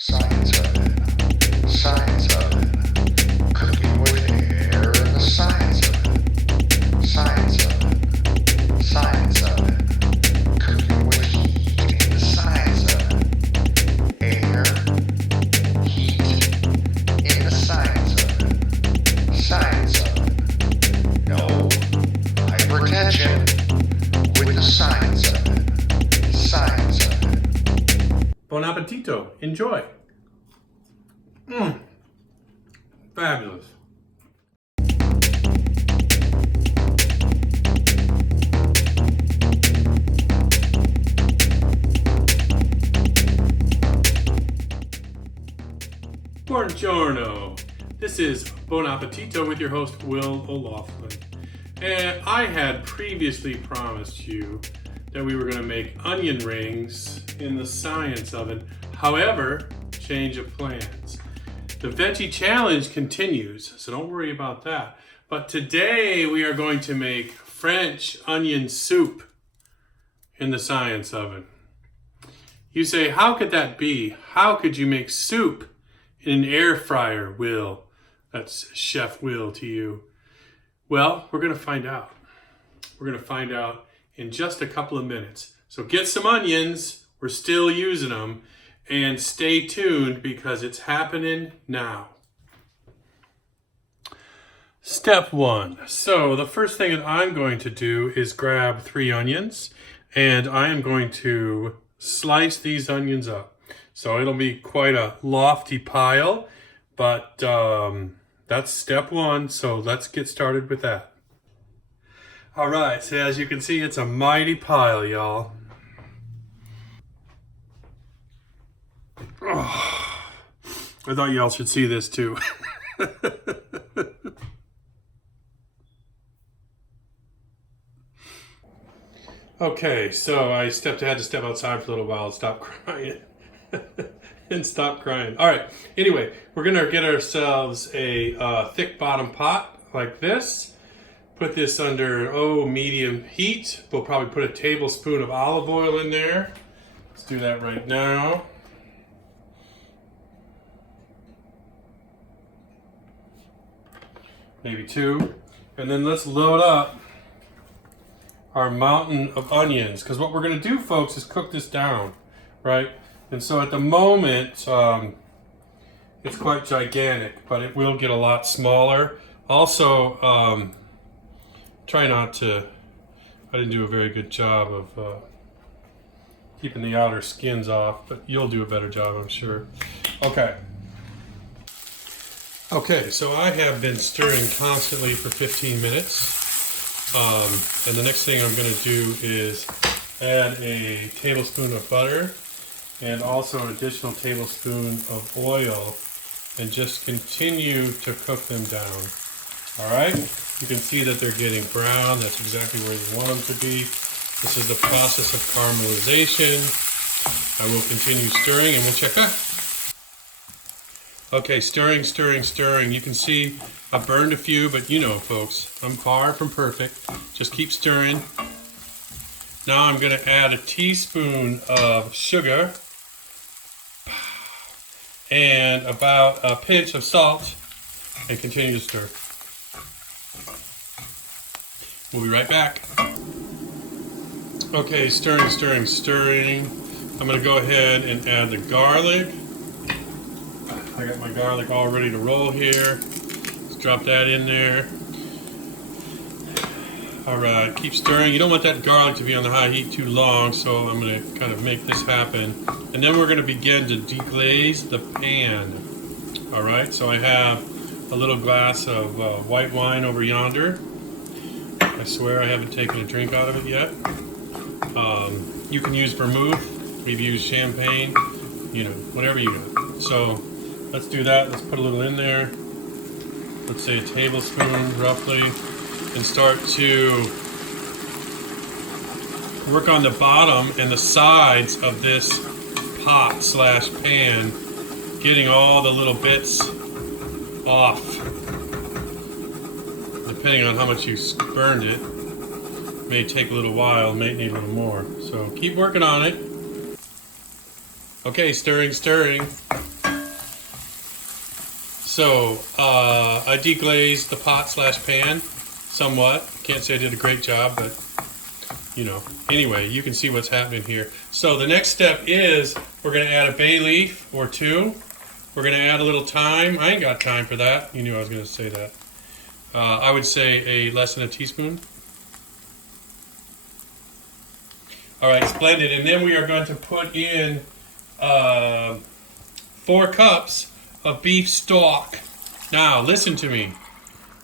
Science oven, science oven, cooking with air in the science oven, science oven, science oven, cooking with heat in the science oven, air, heat in the science oven, no hypertension with the science oven, science oven. Bon appetito. Enjoy. Fabulous. Buongiorno. This is Bon Appetito with your host, Will O'Loughlin. And I had previously promised you that we were going to make onion rings in the science oven. However, change of plans. The veggie challenge continues, so don't worry about that. But today we are going to make French onion soup in the science oven. You say, how could that be? How could you make soup in an air fryer, Will? That's Chef Will to you. Well, we're going to find out. We're going to find out in just a couple of minutes. So get some onions. We're still using them. And stay tuned because it's happening now. Step 1. So the first thing that I'm going to do is grab 3 onions. And I am going to slice these onions up. So it'll be quite a lofty pile. But that's step 1. So let's get started with that. All right, so as you can see, it's a mighty pile, y'all. Oh, I thought y'all should see this too. Okay, so I had to step outside for a little while and stop crying. And stop crying. All right, anyway, we're gonna get ourselves a thick bottom pot like this. Put this under, medium heat. We'll probably put a tablespoon of olive oil in there. Let's do that right now. Maybe 2. And then let's load up our mountain of onions. Because what we're going to do, folks, is cook this down, right? And so at the moment, it's quite gigantic, but it will get a lot smaller. Also, try not to, I didn't do a very good job of keeping the outer skins off, but you'll do a better job, I'm sure. Okay, so I have been stirring constantly for 15 minutes. And the next thing I'm going to do is add a tablespoon of butter and also an additional tablespoon of oil and just continue to cook them down. All right? You can see that they're getting brown. That's exactly where you want them to be. This is the process of caramelization. I will continue stirring and we'll check back. Okay, stirring. You can see I burned a few, but you know, folks, I'm far from perfect. Just keep stirring. Now I'm going to add a teaspoon of sugar and about a pinch of salt and continue to stir. We'll be right back. Okay, stirring. I'm going to go ahead and add the garlic. I got my garlic all ready to roll here. Let's drop that in there. All right, keep stirring. You don't want that garlic to be on the high heat too long, so I'm going to kind of make this happen. And then we're going to begin to deglaze the pan. All right, so I have a little glass of white wine over yonder. I swear I haven't taken a drink out of it yet. You can use vermouth. We've used champagne. You know, whatever you got. So let's do that. Let's put a little in there. Let's say a tablespoon roughly. And start to work on the bottom and the sides of this pot / pan, getting all the little bits off. Depending on how much you burned it, may take a little while, may need a little more. So keep working on it. Okay, stirring. So I deglazed the pot / pan somewhat. Can't say I did a great job, but you know. Anyway, you can see what's happening here. So the next step is we're going to add a bay leaf or 2. We're going to add a little thyme. I ain't got time for that. You knew I was going to say that. I would say less than a teaspoon. All right, it's blended, and then we are going to put in 4 cups of beef stock. Now, listen to me.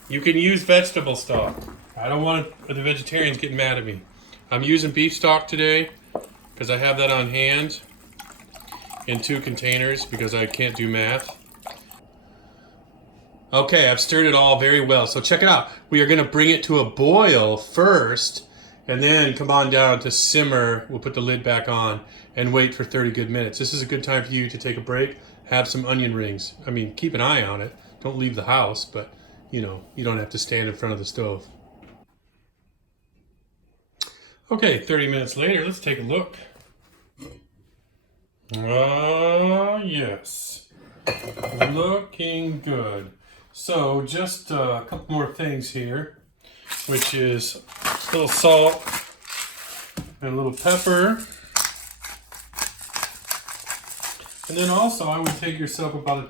You can use vegetable stock. I don't want the vegetarians getting mad at me. I'm using beef stock today because I have that on hand in 2 containers because I can't do math. Okay, I've stirred it all very well. So check it out. We are going to bring it to a boil first and then come on down to simmer. We'll put the lid back on and wait for 30 good minutes. This is a good time for you to take a break, have some onion rings. I mean, keep an eye on it. Don't leave the house, but you know, you don't have to stand in front of the stove. Okay, 30 minutes later, let's take a look. Oh, yes. Looking good. So just a couple more things here, which is a little salt and a little pepper. And then also I would take yourself about a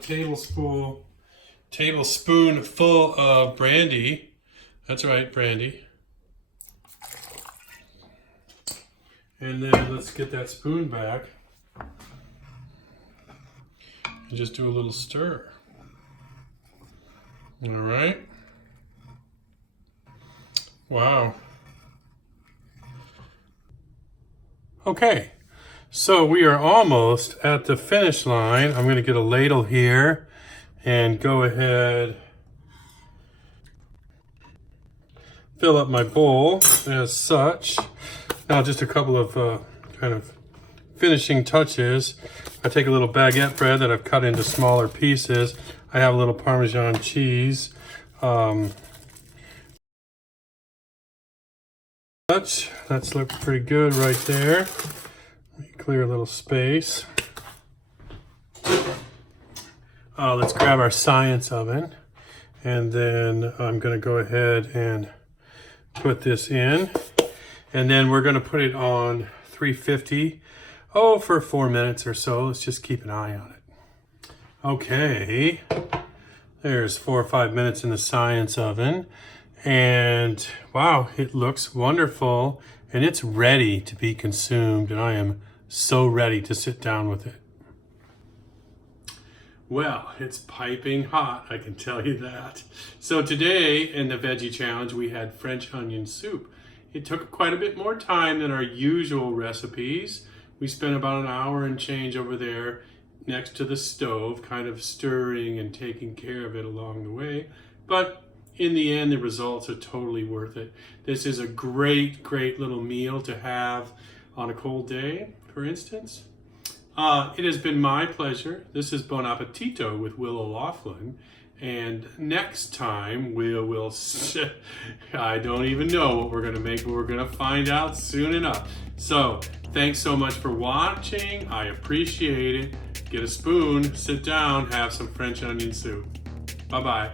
tablespoon full of brandy. That's right, brandy. And then let's get that spoon back and just do a little stir. All right. Wow. Okay, so we are almost at the finish line. I'm going to get a ladle here and go ahead, fill up my bowl as such. Now just a couple of kind of finishing touches. I take a little baguette bread that I've cut into smaller pieces. I have a little Parmesan cheese. That's looking pretty good right there. Clear a little space. Let's grab our science oven, and then I'm going to go ahead and put this in, and then we're going to put it on 350 for 4 minutes or so. Let's just keep an eye on it. Okay, there's 4 or 5 minutes in the science oven, and wow, it looks wonderful, and it's ready to be consumed, and I am so ready to sit down with it. Well, it's piping hot, I can tell you that. So today in the veggie challenge, we had French onion soup. It took quite a bit more time than our usual recipes. We spent about an hour and change over there next to the stove, kind of stirring and taking care of it along the way. But in the end, the results are totally worth it. This is a great, great little meal to have on a cold day, for instance. It has been my pleasure. This is Bon Appetito with Will O'Loughlin. And next time, I don't even know what we're going to make, but we're going to find out soon enough. So, thanks so much for watching. I appreciate it. Get a spoon, sit down, have some French onion soup. Bye-bye.